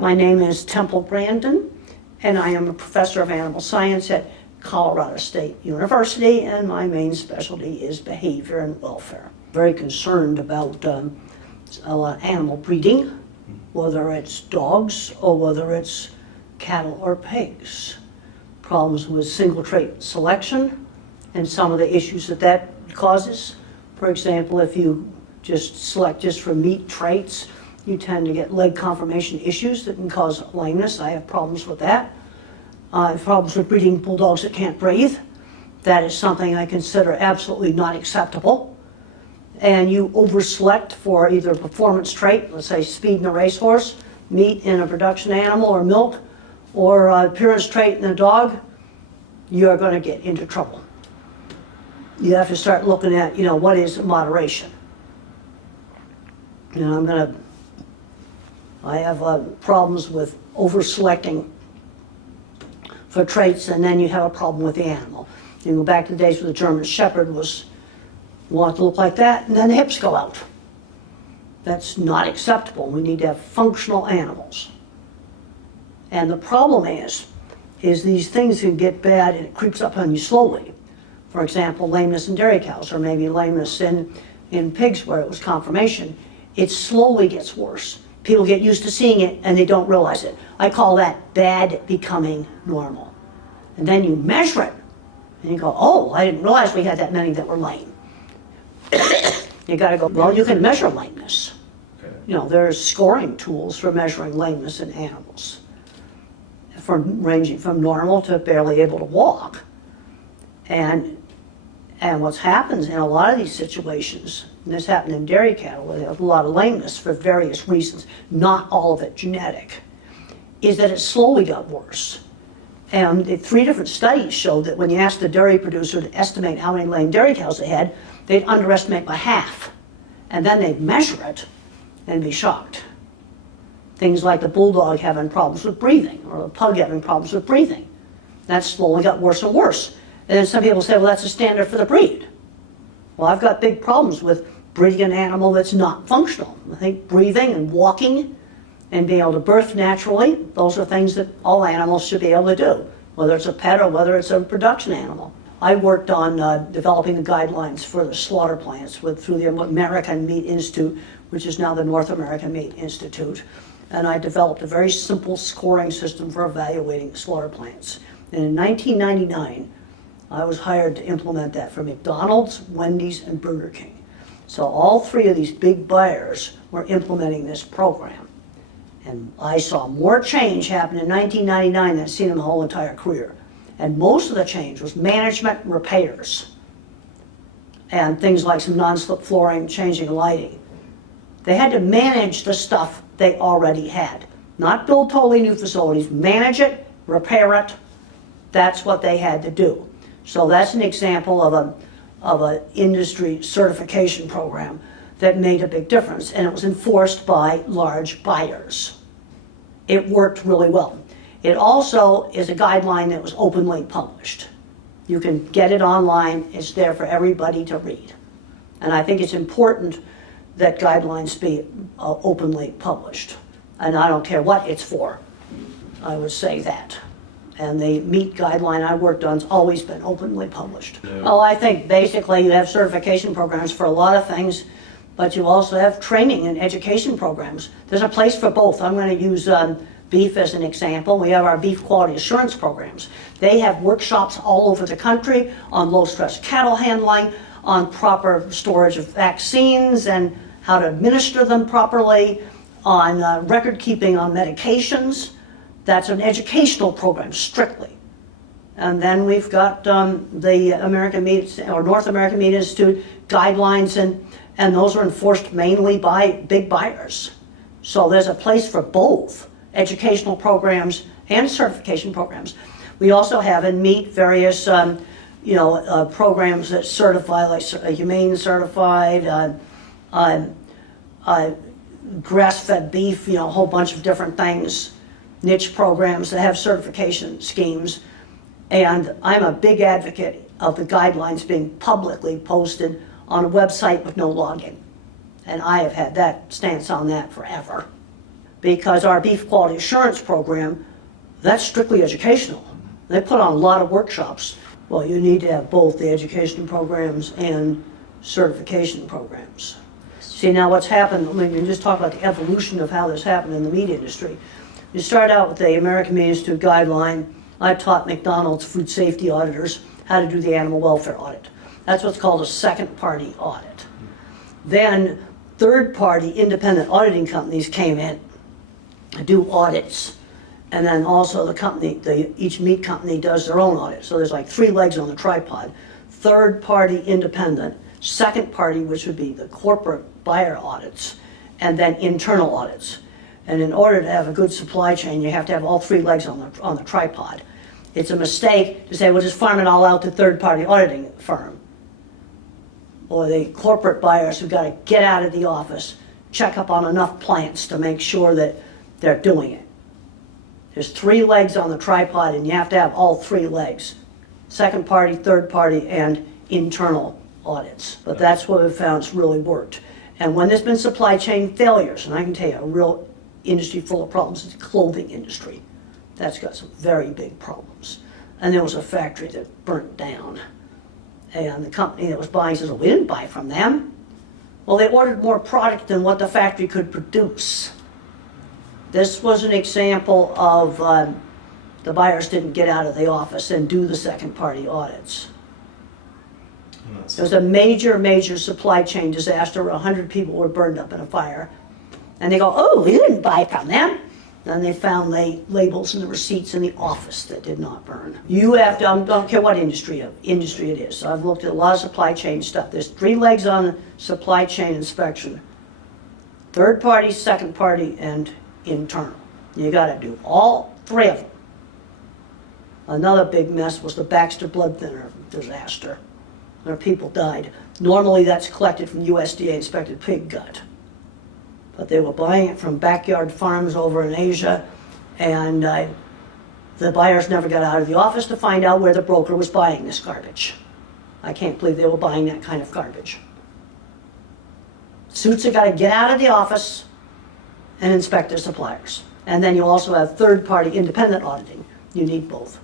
My name is Temple Grandin, and I am a professor of animal science at Colorado State University, and my main specialty is behavior and welfare. Very concerned about animal breeding, whether it's dogs or whether it's cattle or pigs. Problems with single trait selection and some of the issues that that causes. For example, if you just select just for meat traits, you tend to get leg conformation issues that can cause lameness. I have problems with that. I have problems with breeding bulldogs that can't breathe. That is something I consider absolutely not acceptable. And you overselect for either a performance trait, let's say speed in a racehorse, meat in a production animal or milk, or appearance trait in a dog, you're going to get into trouble. You have to start looking at, what is moderation. I have problems with over-selecting for traits, and then you have a problem with the animal. You go back to the days where the German Shepherd wanted to look like that, and then the hips go out. That's not acceptable. We need to have functional animals. And the problem is these things can get bad and it creeps up on you slowly. For example, lameness in dairy cows, or maybe lameness in pigs where it was conformation. It slowly gets worse. People get used to seeing it and they don't realize it. I call that bad becoming normal. And then you measure it and you go, oh, I didn't realize we had that many that were lame. You got to go, well, you can measure lameness. There's scoring tools for measuring lameness in animals, ranging from normal to barely able to walk. And what happens in a lot of these situations, and this happened in dairy cattle where they have a lot of lameness for various reasons, not all of it genetic, is that it slowly got worse. And 3 different studies showed that when you asked the dairy producer to estimate how many lame dairy cows they had, they'd underestimate by half. And then they'd measure it and be shocked. Things like the bulldog having problems with breathing, or the pug having problems with breathing. That slowly got worse and worse. And then some people say, well, that's a standard for the breed. Well, I've got big problems with breeding an animal that's not functional. I think breathing and walking and being able to birth naturally, those are things that all animals should be able to do, whether it's a pet or whether it's a production animal. I worked on developing the guidelines for the slaughter plants through the American Meat Institute, which is now the North American Meat Institute. And I developed a very simple scoring system for evaluating slaughter plants. And in 1999, I was hired to implement that for McDonald's, Wendy's, and Burger King. So all 3 of these big buyers were implementing this program. And I saw more change happen in 1999 than I'd seen in my whole entire career. And most of the change was management and repairs. And things like some non-slip flooring, changing lighting. They had to manage the stuff they already had. Not build totally new facilities, manage it, repair it. That's what they had to do. So that's an example of an industry certification program that made a big difference, and it was enforced by large buyers. It worked really well. It also is a guideline that was openly published. You can get it online. It's there for everybody to read. And I think it's important that guidelines be openly published. And I don't care what it's for. I would say that. And the meat guideline I worked on has always been openly published. Yeah. Well, I think basically you have certification programs for a lot of things, but you also have training and education programs. There's a place for both. I'm going to use beef as an example. We have our beef quality assurance programs. They have workshops all over the country on low-stress cattle handling, on proper storage of vaccines and how to administer them properly, on record keeping on medications. That's an educational program, strictly. And then we've got the American Meat, or North American Meat Institute guidelines, and those are enforced mainly by big buyers. So there's a place for both educational programs and certification programs. We also have in meat various programs that certify, like humane certified, grass-fed beef, a whole bunch of different things. Niche programs that have certification schemes. And I'm a big advocate of the guidelines being publicly posted on a website with no login. And I have had that stance on that forever. Because our beef quality assurance program, that's strictly educational. They put on a lot of workshops. Well, you need to have both the education programs and certification programs. See, now what's happened, I mean, you just talk about the evolution of how this happened in the meat industry. You start out with the American Meat Institute guideline. I taught McDonald's food safety auditors how to do the animal welfare audit. That's what's called a second-party audit. Then third-party independent auditing companies came in to do audits. And then also the company, each meat company does their own audit. So there's like 3 legs on the tripod. Third-party independent, second-party, which would be the corporate buyer audits, and then internal audits. And in order to have a good supply chain, you have to have all 3 legs on the tripod. It's a mistake to say, well, just farm it all out to third-party auditing firm. Or the corporate buyers who've got to get out of the office, check up on enough plants to make sure that they're doing it. There's 3 legs on the tripod, and you have to have all 3 legs. Second party, third party, and internal audits. But that's what we've found's really worked. And when there's been supply chain failures, and I can tell you a real industry full of problems is the clothing industry. That's got some very big problems. And there was a factory that burnt down. And the company that was buying says, well, we didn't buy from them. Well, they ordered more product than what the factory could produce. This was an example of the buyers didn't get out of the office and do the second-party audits. There was a major, major supply chain disaster where 100 people were burned up in a fire. And they go, oh, we didn't buy from them. Then they found labels and the receipts in the office that did not burn. You have to, I don't care what industry it is. So I've looked at a lot of supply chain stuff. There's 3 legs on supply chain inspection. Third party, second party, and internal. You got to do all 3 of them. Another big mess was the Baxter blood thinner disaster, where people died. Normally that's collected from USDA inspected pig gut. But they were buying it from backyard farms over in Asia, and the buyers never got out of the office to find out where the broker was buying this garbage. I can't believe they were buying that kind of garbage. Suits have got to get out of the office and inspect their suppliers. And then you also have third-party independent auditing. You need both.